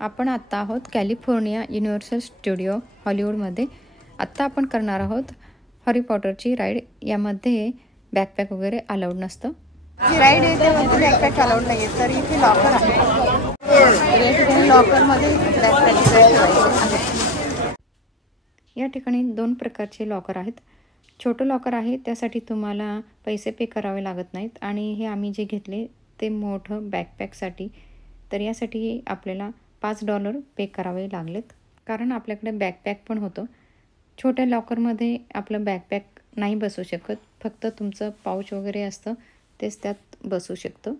आपण आत्ता आहोत कॅलिफोर्निया युनिव्हर्सल स्टुडिओ हॉलिवूडमध्ये. आत्ता आपण करणार आहोत हॅरी पॉटरची राईड. यामध्ये बॅकपॅक वगैरे अलाउड नसतं. जी राईड आहे त्यामध्ये बॅकपॅक अलाउड नाही आहे. तर इथे लॉकर आहे. लॉकरमध्ये बॅकपॅक. या ठिकाणी 2 प्रकारचे लॉकर आहेत. छोटं लॉकर आहे, त्यासाठी तुम्हाला पैसे पे करावे लागत नाहीत. आणि हे आम्ही जे घेतले ते मोठं बॅकपॅकसाठी, तर यासाठी आपल्याला $5 पे करावे लागलेत, कारण आपल्याकडे बॅकपॅक पण होतं. छोट्या लॉकरमध्ये आपलं बॅकपॅक नाही बसू शकत, फक्त तुमचं पाऊच वगैरे असतं तेच त्यात बसू शकतं.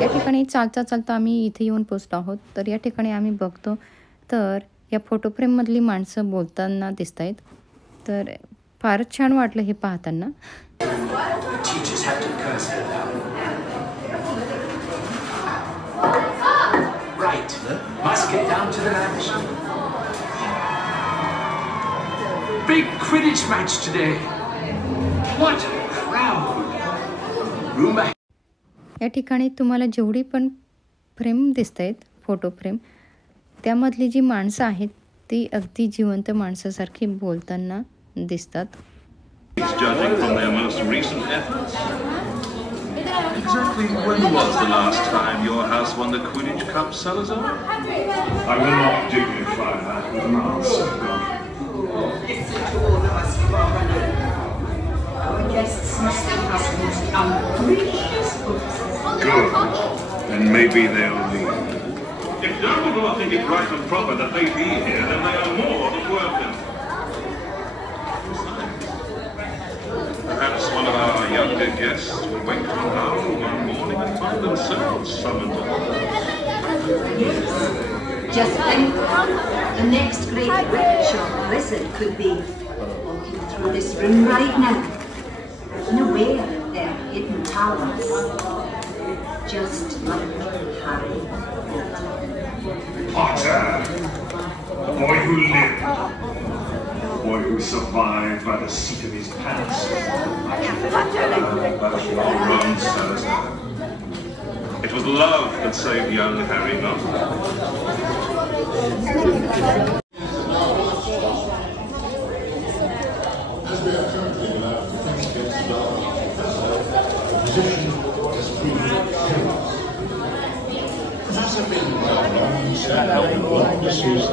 या ठिकाणी चालता आम्ही इथे येऊन पोचलो आहोत. तर या ठिकाणी आम्ही बघतो तर या फोटो फ्रेममधली माणसं बोलताना दिसत आहेत. तर फारच छान वाटलं हे पाहताना. Big Quidditch match today. What a crowd. Rumor. या ठिकाणी तुम्हाला जेवढी पण फ्रेम दिसत आहेत, फोटो फ्रेम, त्यामधली जी माणसं आहेत ती अगदी जिवंत माणसासारखी बोलताना दिसतात. Judging from their most recent efforts. Exactly when was the last time your house won the Quidditch Cup, Salazar? I will not dignify that with an answer, Godric. Our guests must have the most ungracious books. Good. Then maybe they'll leave. If Dumbledore think it right and proper that they be here, then they are more than welcome. Perhaps one of our younger guests will wake from howl one morning and find themselves summoned. Just think, the next great witch or wizard could be walking through this room right now, unaware of their hidden powers, just like Harry. Potter! The boy who lived. The boy who survived by the seat of his pants. That's well run, Salazar. It was love that saved young Harry, not? This is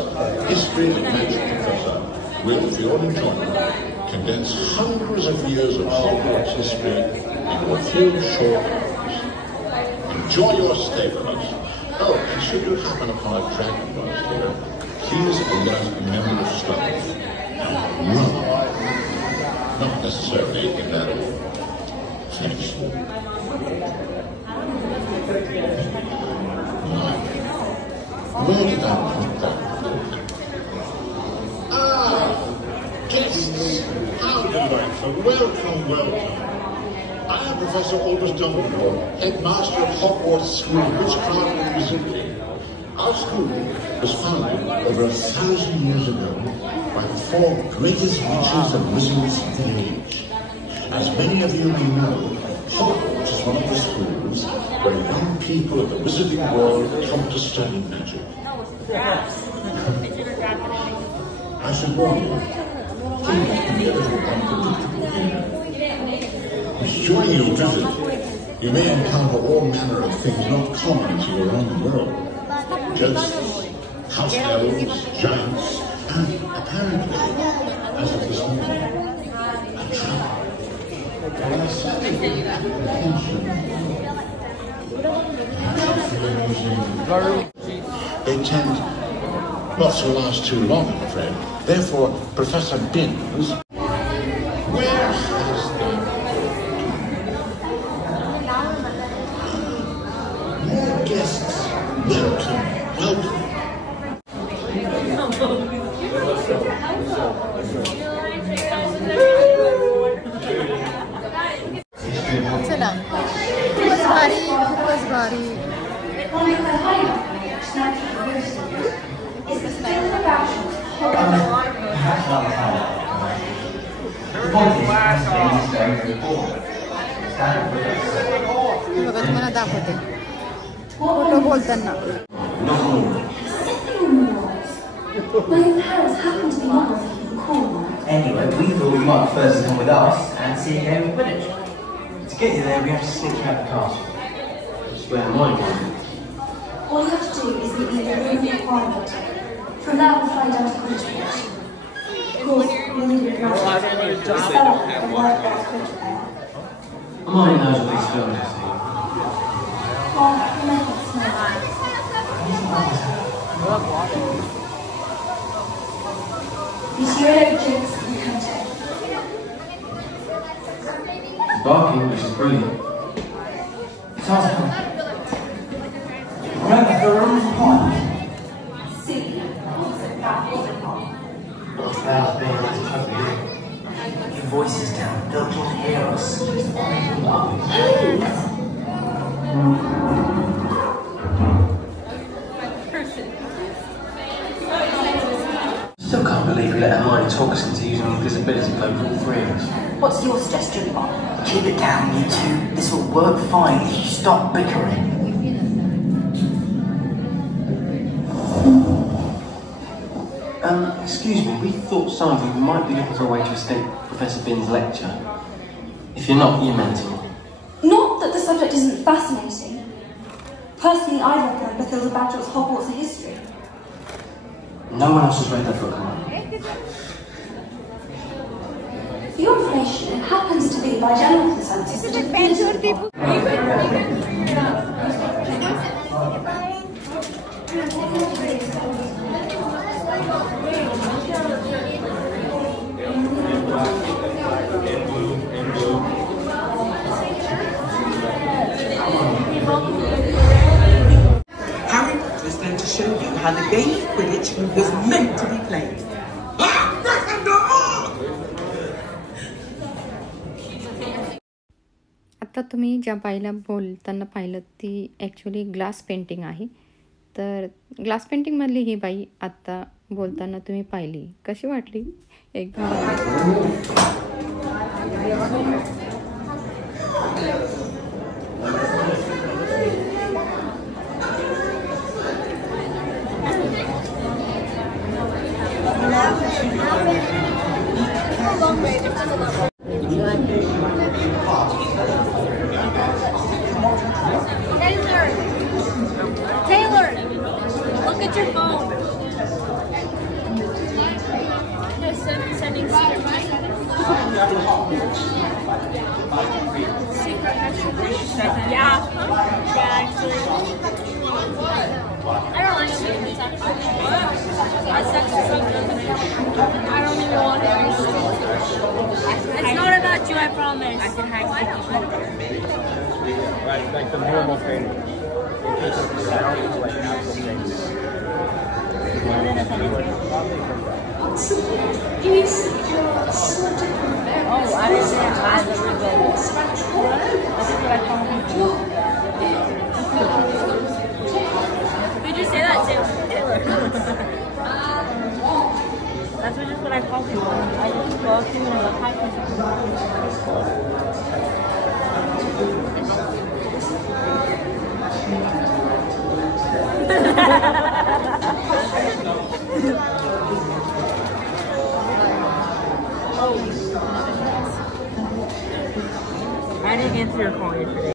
History of Magic Professor, will, for your enjoyment, condense hundreds of years of Hogwarts history into a few short hours. Enjoy your stay with us. Oh, and should you happen upon a dragon whilst here, please alert a member of staff. Run. Not necessarily in that order. Thanks. Where did I put that book? Ah! Guests! How delightful! Welcome, welcome. I am Professor Albus Dumbledore, headmaster of Hogwarts School of Witchcraft and Wizardry. Our school was founded over 1,000 years ago by the 4 greatest witches and wizards of the age. As many of you may know, Hogwarts is one of the schools where young people of the wizarding world come to study magic. I should warn you, things can be a little unpredictable here. During your visit, you may encounter all manner of things not common to your own world. Ghosts, house elves, giants, and apparently, as of this morning, a trap. When I studied the they tend not to last too long, I'm afraid. Therefore, Professor Binns, where has the more guests? Welcome, welcome. चला खूपच भारी खूपच भारी. बघा तुम्हाला दाखवते photo बोलताना. Anyway, we thought we might first come with us and see a game of Quidditch. To get you there, we have to sneak out the castle. That's where mine is. All you have to do is meet me in the room requirement. From there, we'll fly down to Quidditch Pitch. Of course, we'll need a draft. Spell out the word about Quidditch player. I'm already knows what these films are. Well, we'll make it small. Monsieur Jinx and Conte. Barking, which is brilliant. Sounds fun. Remember, the room's fine. See, That's being like trouble. Your voice is down, they'll just hear us. Still can't believe we let Hermione talk us into using invisibility code for all three of us. What's your suggestion, Bob? Keep it down, you two. This will work fine if you stop bickering. Excuse me, we thought some of you might be looking for a way to escape Professor Binns' lecture. If you're not, you're mental. not that the subject isn't fascinating. Personally, I'd recommend Bathilda Bagshot's Hogwarts and History. No one else has read that book. For your information, it happens to be by general consensus that Harry Potter is going to show you how the game of Quidditch was meant to be played. आता तुम्ही ज्या बाईला बोलताना पाहिलं ती actually glass painting आहे. तर glass पेंटिंगमधली he by आत्ता बोलताना तुम्ही पाहिली, कशी वाटली? एकदम Taylor, look at your phone. No, sending secret message. Yeah, actually. I don't like secrets, actually. That's such a subject. I don't even want to read it. It's not about you, I promise. I can hide Right, like the normal thing. Oh, I didn't say I never did. That's what I call people. Who'd you say that to? Taylor. That's just what I call people. I just go up to them and look hi I didn't answer your call yesterday.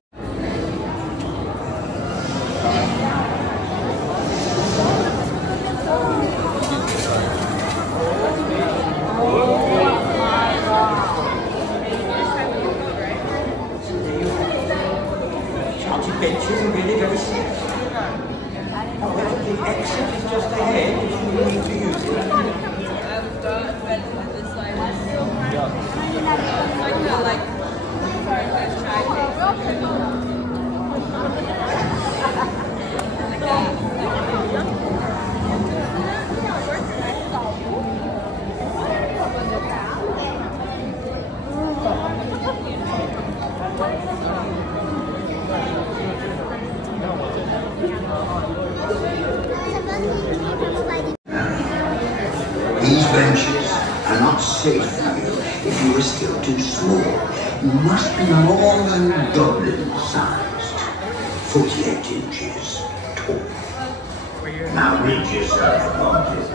just ahead, you need to use it. These benches are not safe for you if you are still too small. You must be more than goblin-sized, 48 inches tall. Now rid yourself of this.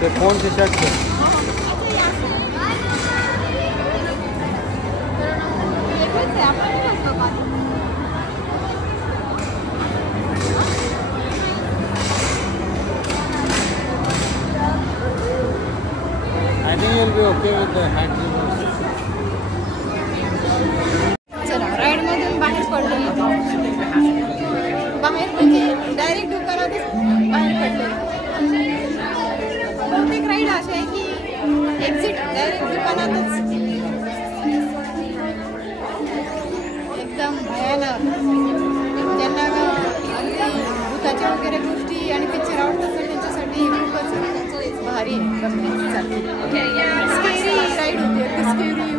ते phone से set कर I think you'll be okay with the hand. चला ride मधून बाहेर पडलो. बाहेर म्हणजे direct दुकानातच बाहेर पडलो. बहुतेक राईड अशी आहे की एक्झिट डायरेक्ट दुकानातच. एकदम भयानक. ज्यांना भूताच्या वगैरे गोष्टी आणि पिक्चर आवडतात तर त्यांच्यासाठी खूपच भारी आहे. स्केरी राईड होती. स्केरी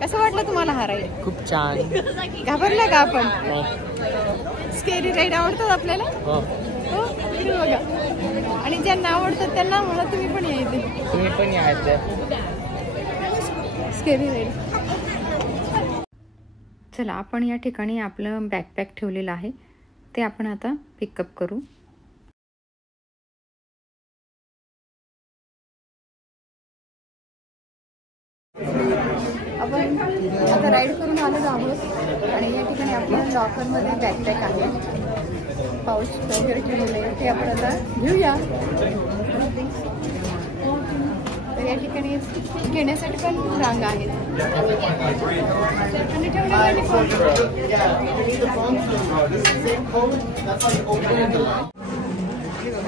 कसं वाटलं तुम्हाला हा राईड? खूप छान. घाबरला का आपण? स्केरी राईड आवडतात आपल्याला? हो बघा. आणि ज्यांना आवडतात त्यांना मला तुम्ही पण यायचे. तुम्ही पण यायचं स्केरी राईड. चला आपण या ठिकाणी आपलं बॅकपॅक ठेवलेलं आहे ते आपण आता पिकअप करू. आपण आता राईड करून आलो आहोत आणि या ठिकाणी आपल्या लॉकरमध्ये बॅकपॅक आहे. पाऊच वगैरे ठेवलेलं आहे ते आपण आता घेऊया. तर या ठिकाणी घेण्यासाठी पण रांग आहेत आणि ठेवण्यासाठी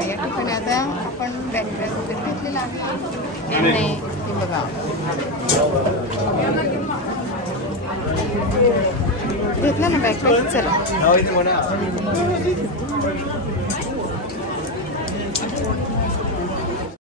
या ठिकाणी आता आपण बॅकपॅक वगैरे घेतलेला आहे. नाही ते बघा घेतला ना बॅकपॅक. चला